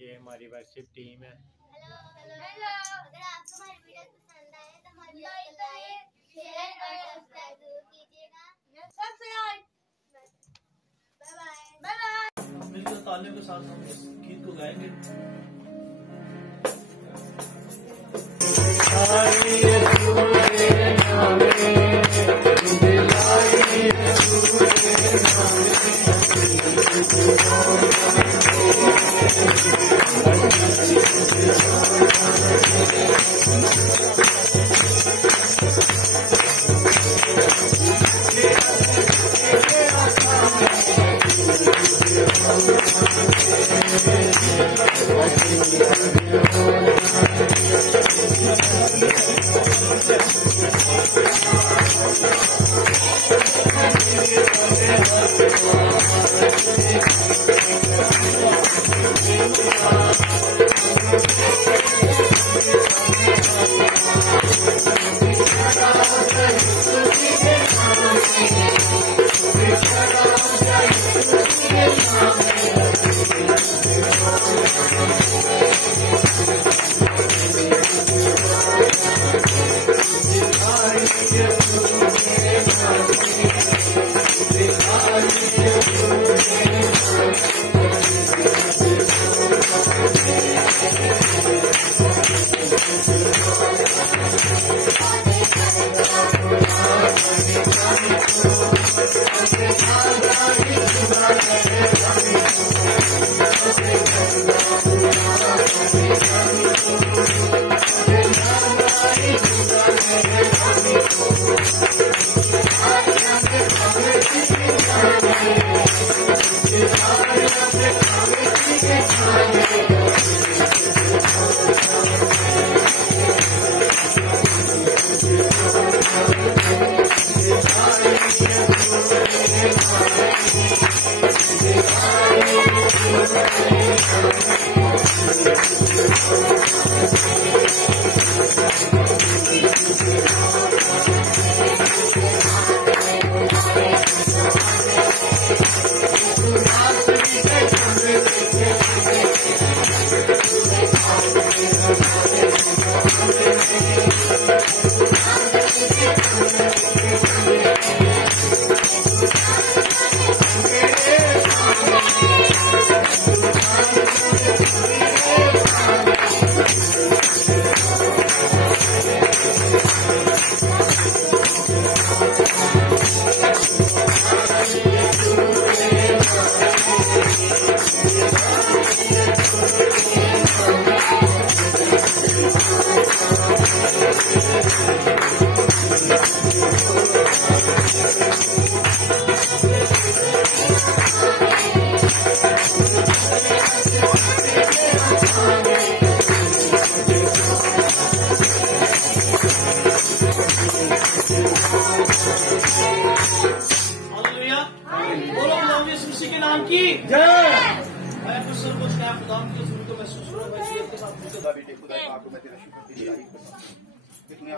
ये हमारी worship team है। हेलो हेलो, अगर आपको हमारी वीडियो पसंद आए तो हमारी लाइक, शेयर और सब्सक्राइब जरूर कीजिएगा। सब्सक्राइब। Bye bye bye. मिलकर तालियों के साथ हम इस गीत को गाएंगे। लाई यसूह दे नावे, जिंद लाई यसूह दे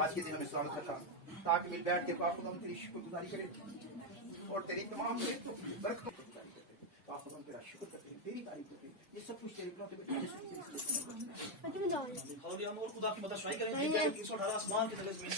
आज के दिन हमें स्वागत करता ताकि मिल बैठ के आप हम तेरी शुक्रगुजारी करें और तेरी तमाम बरकतों को आप हम तेरा शुक्र करते हैं, तेरी तारीफ करते हैं। ये सब कुछ तेरे गुनाह के बेटे हम और खुदा की मदद शुरू करें। 318 आसमान के तले जमीन